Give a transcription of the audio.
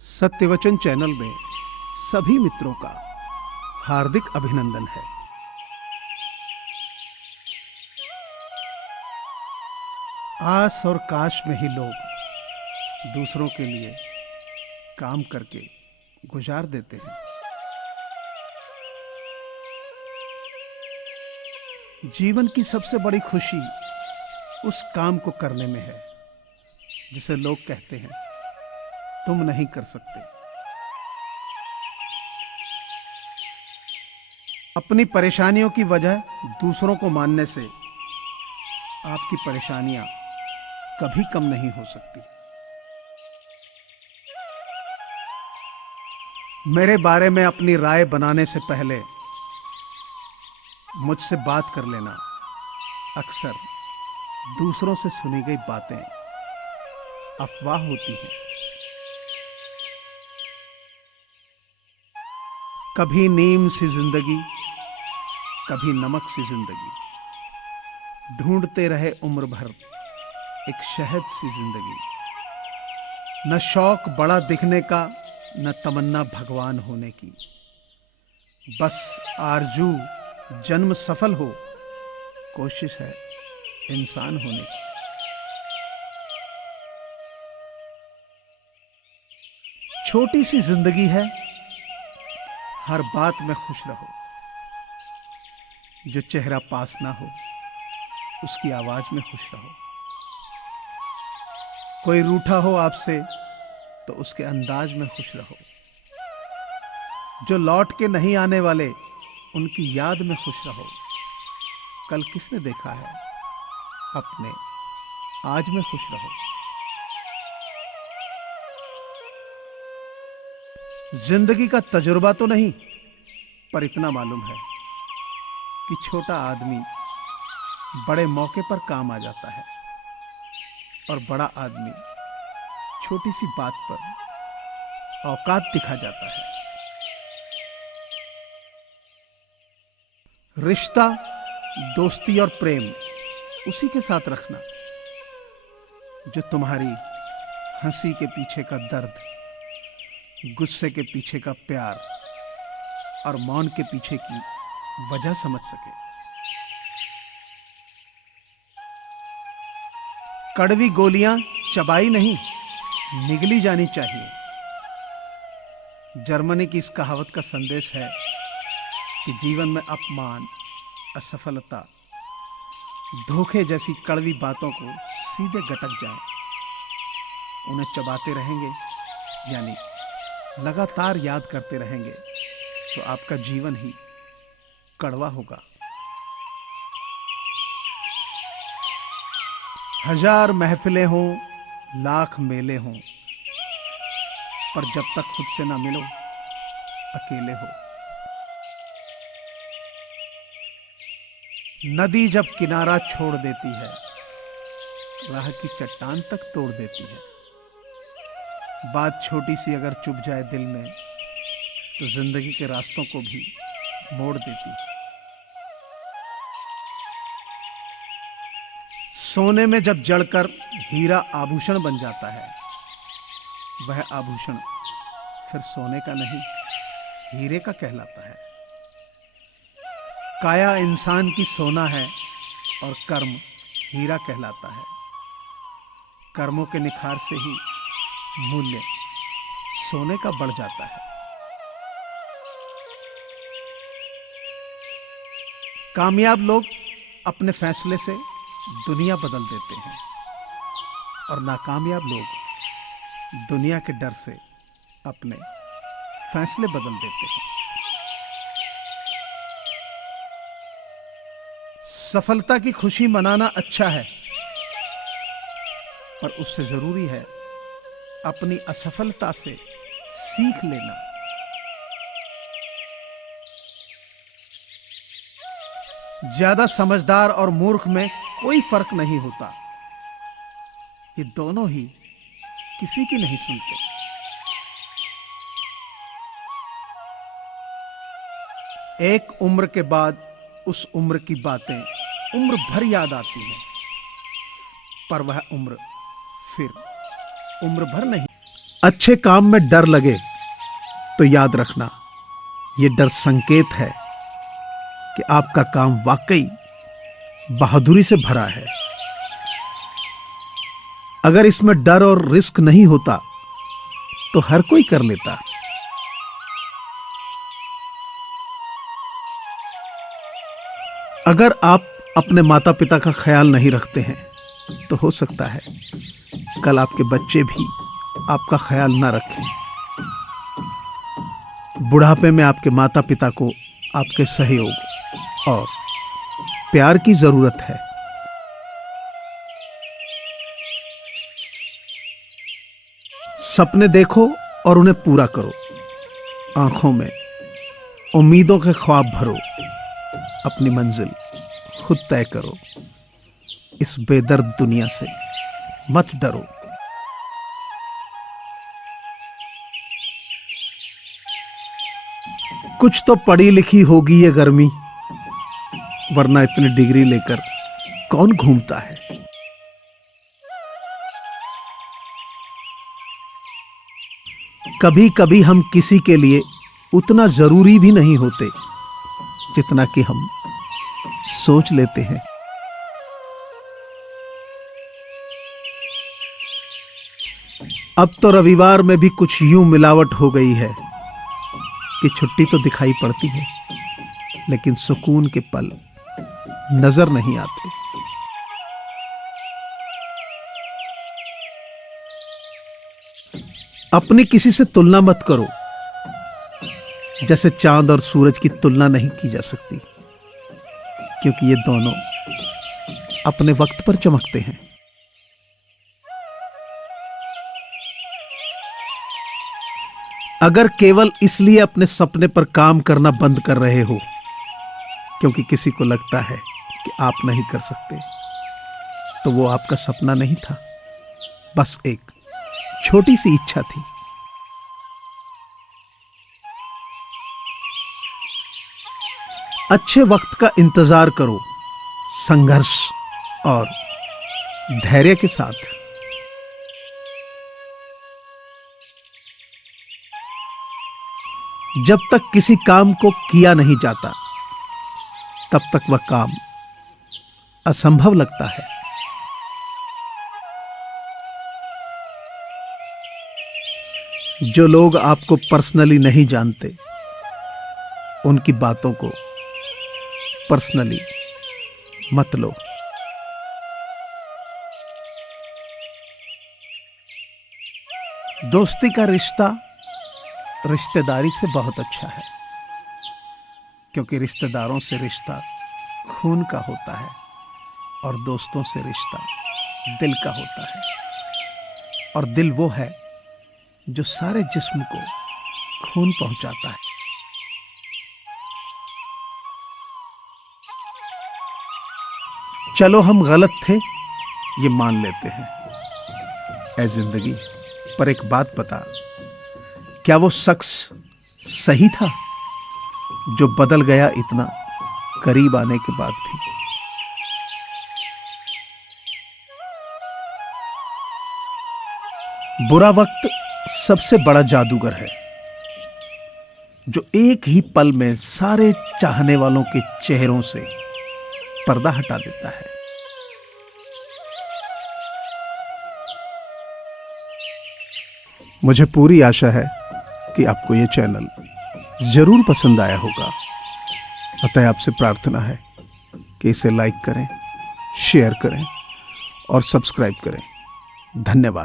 सत्यवचन channel में सभी मित्रों का हार्दिक अभिनंदन है। आस और काश में ही लोग दूसरों के लिए काम करके गुजार देते हैं। जीवन की सबसे बड़ी खुशी उस काम को करने में है जिसे लोग कहते हैं तुम नहीं कर सकते। अपनी परेशानियों की वजह दूसरों को मानने से आपकी परेशानियां कभी कम नहीं हो सकती। मेरे बारे में अपनी राय बनाने से पहले मुझसे बात कर लेना। अक्सर दूसरों से सुनी गई बातें अफवाह होती हैं। कभी नीम सी जिंदगी, कभी नमक सी जिंदगी, ढूंढते रहे उम्र भर एक शहद सी जिंदगी। न शौक बड़ा दिखने का, न तमन्ना भगवान होने की, बस आरजू जन्म सफल हो, कोशिश है इंसान होने की। छोटी सी जिंदगी है, हर बात में खुश रहो। जो चेहरा पास ना हो उसकी आवाज में खुश रहो। कोई रूठा हो आपसे तो उसके अंदाज में खुश रहो। जो लौट के नहीं आने वाले उनकी याद में खुश रहो। कल किसने देखा है, अपने आज में खुश रहो। जिंदगी का तजुर्बा तो नहीं, पर इतना मालूम है कि छोटा आदमी बड़े मौके पर काम आ जाता है और बड़ा आदमी छोटी सी बात पर औकात दिखा जाता है। रिश्ता, दोस्ती और प्रेम उसी के साथ रखना जो तुम्हारी हंसी के पीछे का दर्द, गुस्से के पीछे का प्यार और मौन के पीछे की वजह समझ सके। कड़वी गोलियां चबाई नहीं, निगली जानी चाहिए। जर्मनी की इस कहावत का संदेश है कि जीवन में अपमान, असफलता, धोखे जैसी कड़वी बातों को सीधे गटक जाए। उन्हें चबाते रहेंगे यानी लगातार याद करते रहेंगे तो आपका जीवन ही कड़वा होगा। हजार महफिलें हों, लाख मेले हों, पर जब तक खुद से ना मिलो अकेले हो। नदी जब किनारा छोड़ देती है, राह की चट्टान तक तोड़ देती है। बात छोटी सी अगर चुभ जाए दिल में तो जिंदगी के रास्तों को भी मोड़ देती है। सोने में जब जड़कर हीरा आभूषण बन जाता है, वह आभूषण फिर सोने का नहीं, हीरे का कहलाता है। काया इंसान की सोना है और कर्म हीरा कहलाता है। कर्मों के निखार से ही मूल्य सोने का बढ़ जाता है। कामयाब लोग अपने फैसले से दुनिया बदल देते हैं और नाकामयाब लोग दुनिया के डर से अपने फैसले बदल देते हैं। सफलता की खुशी मनाना अच्छा है, पर उससे जरूरी है अपनी असफलता से सीख लेना। ज्यादा समझदार और मूर्ख में कोई फर्क नहीं होता, ये दोनों ही किसी की नहीं सुनते। एक उम्र के बाद उस उम्र की बातें उम्र भर याद आती हैं, पर वह उम्र फिर उम्र भर नहीं। अच्छे काम में डर लगे तो याद रखना, यह डर संकेत है कि आपका काम वाकई बहादुरी से भरा है। अगर इसमें डर और रिस्क नहीं होता तो हर कोई कर लेता। अगर आप अपने माता पिता का ख्याल नहीं रखते हैं तो हो सकता है कल आपके बच्चे भी आपका ख्याल ना रखें। बुढ़ापे में आपके माता पिता को आपके सहयोग और प्यार की जरूरत है। सपने देखो और उन्हें पूरा करो। आंखों में उम्मीदों के ख्वाब भरो। अपनी मंजिल खुद तय करो। इस बेदर्द दुनिया से मत डरो। कुछ तो पढ़ी लिखी होगी ये गर्मी, वरना इतनी डिग्री लेकर कौन घूमता है। कभी कभी हम किसी के लिए उतना जरूरी भी नहीं होते जितना कि हम सोच लेते हैं। अब तो रविवार में भी कुछ यूं मिलावट हो गई है कि छुट्टी तो दिखाई पड़ती है लेकिन सुकून के पल नजर नहीं आते। अपनी किसी से तुलना मत करो, जैसे चांद और सूरज की तुलना नहीं की जा सकती, क्योंकि ये दोनों अपने वक्त पर चमकते हैं। अगर केवल इसलिए अपने सपने पर काम करना बंद कर रहे हो क्योंकि किसी को लगता है कि आप नहीं कर सकते, तो वो आपका सपना नहीं था, बस एक छोटी सी इच्छा थी। अच्छे वक्त का इंतजार करो, संघर्ष और धैर्य के साथ। जब तक किसी काम को किया नहीं जाता तब तक वह काम असंभव लगता है। जो लोग आपको पर्सनली नहीं जानते उनकी बातों को पर्सनली मत लो। दोस्ती का रिश्ता रिश्तेदारी से बहुत अच्छा है, क्योंकि रिश्तेदारों से रिश्ता खून का होता है और दोस्तों से रिश्ता दिल का होता है। और दिल वो है जो सारे जिस्म को खून पहुंचाता है। चलो हम गलत थे ये मान लेते हैं। ऐ जिंदगी, पर एक बात बता, क्या वो शख्स सही था जो बदल गया इतना करीब आने के बाद भी? बुरा वक्त सबसे बड़ा जादूगर है, जो एक ही पल में सारे चाहने वालों के चेहरों से पर्दा हटा देता है। मुझे पूरी आशा है कि आपको यह चैनल जरूर पसंद आया होगा। अतः आपसे प्रार्थना है कि इसे लाइक करें, शेयर करें और सब्सक्राइब करें। धन्यवाद।